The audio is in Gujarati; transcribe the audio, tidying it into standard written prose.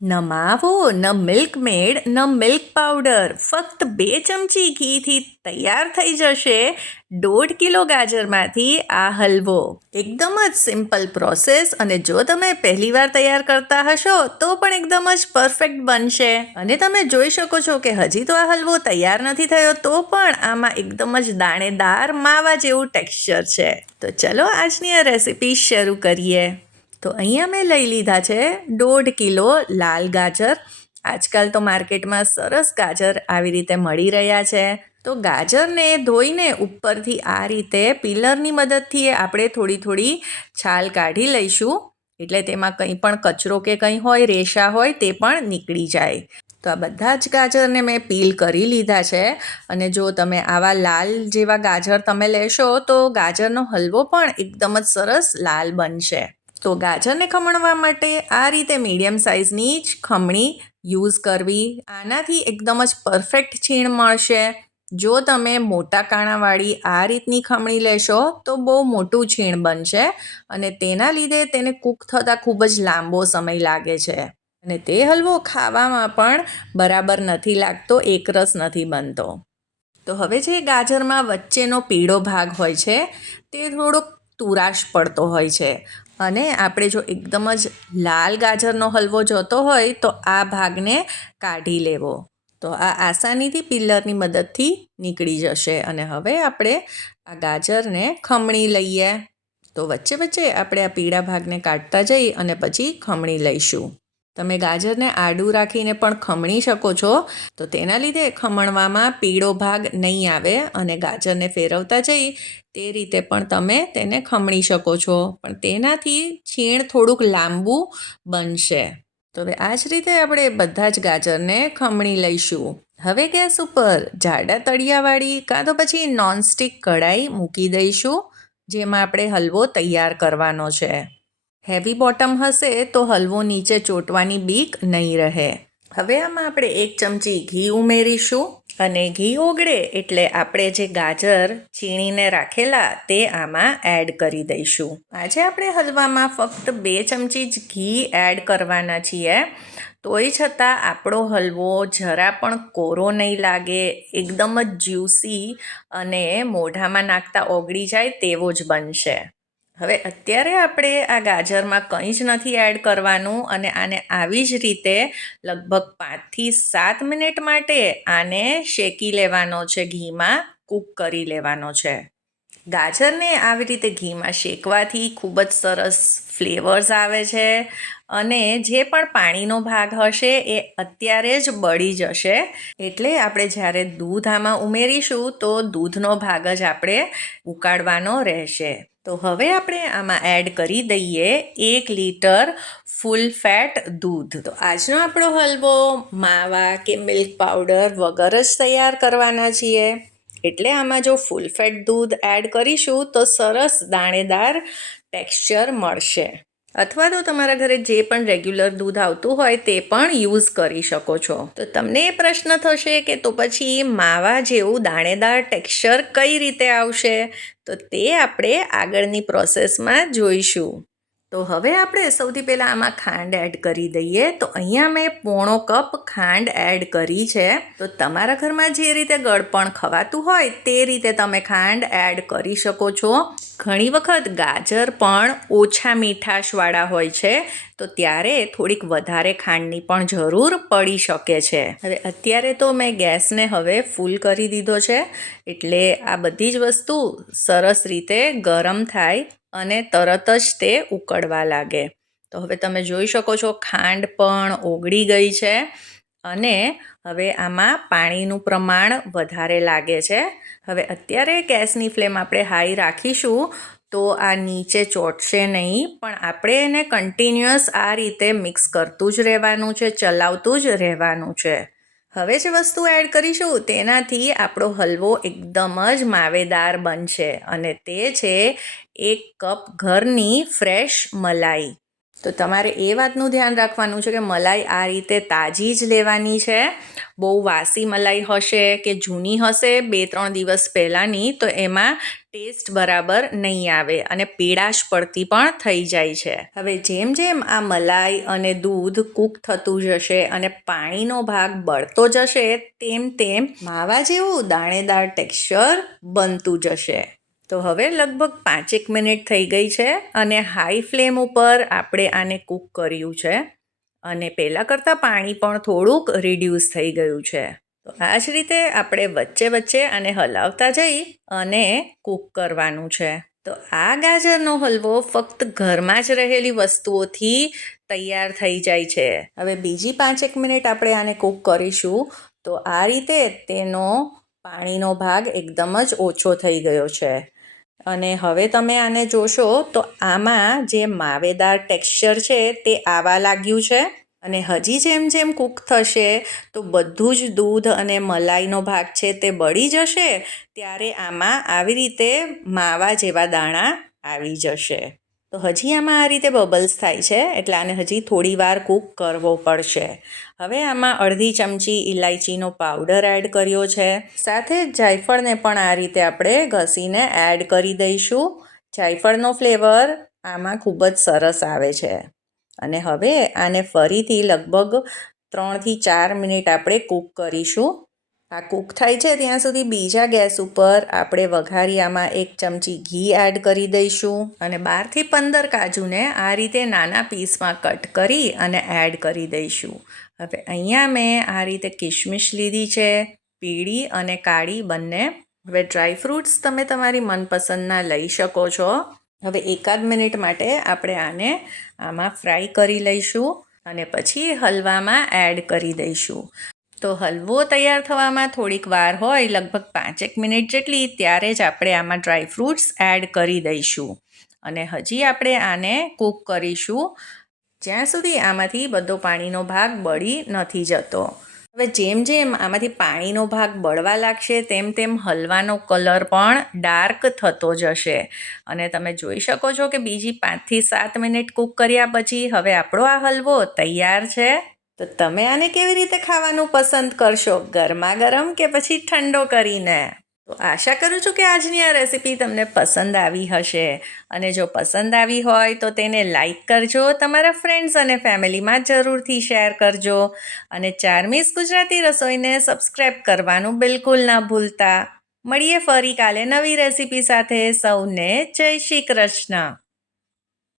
ન માવો ન મિલ્ક મેડ ન મિલ્ક પાવડર, ફક્ત 2 ચમચી ઘીથી તૈયાર થઈ જશે 1.5 કિલો ગાજરમાંથી આ હલવો. એકદમ જ સિમ્પલ પ્રોસેસ, અને જો તમે પહેલીવાર તૈયાર કરતા હશો તો પણ એકદમ જ પરફેક્ટ બનશે. અને તમે જોઈ શકો છો કે હજી તો આ હલવો તૈયાર નથી થયો તો પણ આમાં એકદમ જ દાણેદાર માવા જેવું ટેક્સચર છે. તો ચલો આજની આ રેસીપી શરૂ કરીએ. તો અહીંયા મેં લઈ લીધા છે 1.5 કિલો લાલ ગાજર. આજકાલ તો માર્કેટમાં સરસ ગાજર આવી રીતે મળી રહ્યા છે. તો ગાજરને ધોઈને ઉપરથી આ રીતે પીલરની મદદથી આપણે થોડી છાલ કાઢી લઈશું, એટલે તેમાં કંઈ પણ કચરો કે કંઈ હોય, રેશા હોય તે પણ નીકળી જાય. તો આ બધા જ ગાજરને મેં પીલ કરી લીધા છે. અને જો તમે આવા લાલ જેવા ગાજર તમે લેશો તો ગાજરનો હલવો પણ એકદમ જ સરસ લાલ બનશે. તો ગાજરને ખમણવા માટે આ રીતે મીડિયમ સાઇઝની જ ખમણી યુઝ કરવી. આનાથી એકદમ જ પરફેક્ટ છીણ મળશે. જો તમે મોટા કાણાવાળી આ રીતની ખમણી લેશો તો બહુ મોટું છીણ બનશે, અને તેના લીધે તેને કૂક થતાં ખૂબ જ લાંબો સમય લાગે છે. અને તે હલવો ખાવામાં પણ બરાબર નથી લાગતો, એકરસ નથી બનતો. તો હવે જે ગાજરમાં વચ્ચેનો પીળો ભાગ હોય છે તે થોડોક તુરાશ પડતો હોય છે, અને આપણે જો એકદમ જ લાલ ગાજરનો હલવો જોતો હોય તો આ ભાગને કાઢી લેવો. તો આ આસાનીથી પિલરની મદદથી નીકળી જશે. અને હવે આપણે આ ગાજરને ખમણી લઈએ. તો વચ્ચે આપણે આ પીળા ભાગને કાઢતા જઈ અને પછી ખમણી લઈશું. તમે ગાજરને આડું રાખીને પણ ખમણી શકો છો, તો તેના લીધે ખમણવામાં પીળો ભાગ નહીં આવે, અને ગાજરને ફેરવતા જઈ તે રીતે પણ તમે તેને ખમણી શકો છો, પણ તેનાથી છીણ થોડુંક લાંબુ બનશે. તો હવે આ જ રીતે આપણે બધા જ ગાજરને ખમણી લઈશું. હવે ગેસ ઉપર જાડા તળિયાવાળી કાં તો પછી નોનસ્ટિક કઢાઈ મૂકી દઈશું, જેમાં આપણે હલવો તૈયાર કરવાનો છે. હેવી બોટમ હશે તો હલવો નીચે ચોંટવાની બીક નહીં રહે. હવે આમાં આપણે 1 ચમચી ઘી ઉમેરીશું, અને ઘી ઓગળે એટલે આપણે જે ગાજર છીણીને રાખેલા તે આમાં એડ કરી દઈશું. આજે આપણે હલવામાં ફક્ત 2 ચમચી જ ઘી એડ કરવાના છીએ. તોય છતાં આપણો હલવો જરા પણ કોરો નહીં લાગે, એકદમ જ જ્યુસી અને મોઢામાં નાખતા ઓગળી જાય તેવો જ બનશે. હવે અત્યારે આપણે આ ગાજરમાં કંઈ જ નથી એડ કરવાનું, અને આને આવી જ રીતે લગભગ 5 થી 7 મિનિટ માટે આને શેકી લેવાનો છે, ઘીમાં કૂક કરી લેવાનો છે. ગાજરને આવી રીતે ઘીમાં શેકવાથી ખૂબ જ સરસ ફ્લેવર્સ આવે છે, અને જે પણ પાણીનો ભાગ હશે એ અત્યારે જ બળી જશે. એટલે આપણે જ્યારે દૂધ આમાં ઉમેરીશું તો દૂધનો ભાગ જ આપણે ઉકાળવાનો રહેશે. તો હવે આપણે આમાં એડ કરી દઈએ 1 લીટર ફૂલ ફેટ દૂધ. તો આજનો આપણો હલવો માવા કે મિલ્ક પાવડર વગર જ તૈયાર કરવાના છીએ, એટલે આમાં જો ફૂલ ફેટ દૂધ એડ કરીશું તો સરસ દાણેદાર ટેક્સચર મળશે. અથવા તો તમારા ઘરે જે પણ રેગ્યુલર દૂધ આવતું હોય તે પણ યુઝ કરી શકો છો. તો તમને એ પ્રશ્ન થશે કે તો પછી માવા જેવું દાણેદાર ટેક્સચર કઈ રીતે આવશે? તો તે આપણે આગળની પ્રોસેસમાં જોઈશું. તો હવે આપણે સૌથી પહેલાં આમાં ખાંડ એડ કરી દઈએ. તો અહીંયા મેં 1/4 કપ ખાંડ એડ કરી છે. તો તમારા ઘરમાં જે રીતે ગળપણ ખવાતું હોય તે રીતે તમે ખાંડ એડ કરી શકો છો. ઘણી વખત ગાજર પણ ઓછા મીઠાશવાળા હોય છે, તો ત્યારે થોડીક વધારે ખાંડની પણ જરૂર પડી શકે છે. હવે અત્યારે તો મેં ગેસને હવે ફૂલ કરી દીધો છે, એટલે આ બધી જ વસ્તુ સરસ રીતે ગરમ થાય અને તરત જ તે ઉકળવા લાગે. તો હવે તમે જોઈ શકો છો ખાંડ પણ ઓગળી ગઈ છે, અને હવે આમાં પાણીનું પ્રમાણ વધારે લાગે છે. હવે અત્યારે ગેસની ફ્લેમ આપણે હાઈ રાખીશું તો આ નીચે ચોંટશે નહીં, પણ આપણે એને કન્ટિન્યુઅસ આ રીતે મિક્સ કરતું જ રહેવાનું છે, ચલાવતું જ રહેવાનું છે. હવે જે વસ્તુ એડ કરીશું તેનાથી આપણો હલવો એકદમ જ માવેદાર બનશે, અને તે છે 1 કપ ઘરની ફ્રેશ મલાઈ. તો તમારે એ વાતનું ધ્યાન રાખવાનું છે કે મલાઈ આ રીતે તાજી જ લેવાની છે. બહુ વાસી મલાઈ હશે કે જૂની હશે 2-3 દિવસ પહેલાંની, તો એમાં ટેસ્ટ બરાબર નહીં આવે અને પીળાશ પડતી પણ થઈ જાય છે. હવે જેમ જેમ આ મલાઈ અને દૂધ કૂક થતું જશે અને પાણીનો ભાગ બળતો જશે તેમ તેમ માવા જેવું દાણેદાર ટેક્સચર બનતું જશે. તો હવે લગભગ 5 મિનિટ થઈ ગઈ છે અને હાઈ ફ્લેમ ઉપર આપણે આને કૂક કર્યું છે અને પહેલાં કરતાં પાણી પણ થોડુંક રિડ્યુસ થઈ ગયું છે. તો આ જ રીતે આપણે વચ્ચે વચ્ચે આને હલાવતા જઈ અને કૂક કરવાનું છે. તો આ ગાજરનો હલવો ફક્ત ઘરમાં જ રહેલી વસ્તુઓથી તૈયાર થઈ જાય છે. હવે બીજી 5 મિનિટ આપણે આને કૂક કરીશું. તો આ રીતે તેનો પાણીનો ભાગ એકદમ જ ઓછો થઈ ગયો છે અને હવે તમે આને જોશો તો આમાં જે માવેદાર ટેક્સચર છે તે આવવા લાગ્યું છે અને હજી જેમ જેમ કૂક થશે તો બધું જ દૂધ અને મલાઈનો ભાગ છે તે બળી જશે ત્યારે આમાં આવી રીતે માવા જેવા દાણા આવી જશે. તો હજી આમાં આ રીતે બબલ્સ થાય છે એટલે આને હજી થોડી વાર કૂક કરવો પડશે. હવે આમાં અડધી ચમચી ઇલાયચીનો પાવડર એડ કર્યો છે. સાથે જ જાયફળને પણ આ રીતે આપણે ઘસીને એડ કરી દઈશું. જાયફળનો ફ્લેવર આમાં ખૂબ જ સરસ આવે છે અને હવે આને ફરીથી લગભગ 3 થી 4 મિનિટ આપણે કૂક કરીશું. આ કૂક થાય છે ત્યાં સુધી બીજા ગેસ ઉપર આપણે વઘારી આમાં 1 ચમચી ઘી એડ કરી દઈશું અને 12 થી 15 કાજુને આ રીતે નાના પીસમાં કટ કરી અને એડ કરી દઈશું. હવે અહીંયા મેં આ રીતે કિશમિશ લીધી છે, પીળી અને કાળી બંને. હવે ડ્રાયફ્રૂટ્સ તમે તમારી મનપસંદના લઈ શકો છો. હવે 1 મિનિટ માટે આપણે આને આમાં ફ્રાય કરી લઈશું અને પછી હલવામાં એડ કરી દઈશું. તો હલવો તૈયાર થવામાં થોડીક વાર હોય લગભગ 5 મિનિટ જેટલી ત્યારે જ આપણે આમાં ડ્રાયફ્રૂટ્સ એડ કરી દઈશું અને હજી આપણે આને કૂક કરીશું જ્યાં સુધી આમાંથી બધો પાણીનો ભાગ બળી નથી જતો. હવે જેમ જેમ આમાંથી પાણીનો ભાગ બળવા લાગશે તેમ તેમ હલવાનો કલર પણ ડાર્ક થતો જશે અને તમે જોઈ શકો છો કે બીજી 5 થી 7 મિનિટ કૂક કર્યા પછી હવે આપણો આ હલવો તૈયાર છે. તો તમે આને કેવી રીતે ખાવાનું પસંદ કરશો, ગરમા ગરમ કે પછી ઠંડો કરીને? તો આશા કરું છું કે આજની આ રેસીપી તમને પસંદ આવી હશે અને જો પસંદ આવી હોય તો તેને લાઈક કરજો, તમારા ફ્રેન્ડ્સ અને ફેમિલીમાં જરૂરથી શેર કરજો અને ચાર્મીસ ગુજરાતી રસોઈને સબસ્ક્રાઈબ કરવાનું બિલકુલ ના ભૂલતા. મળીએ ફરી કાલે નવી રેસીપી સાથે. સૌને જય શ્રી કૃષ્ણ.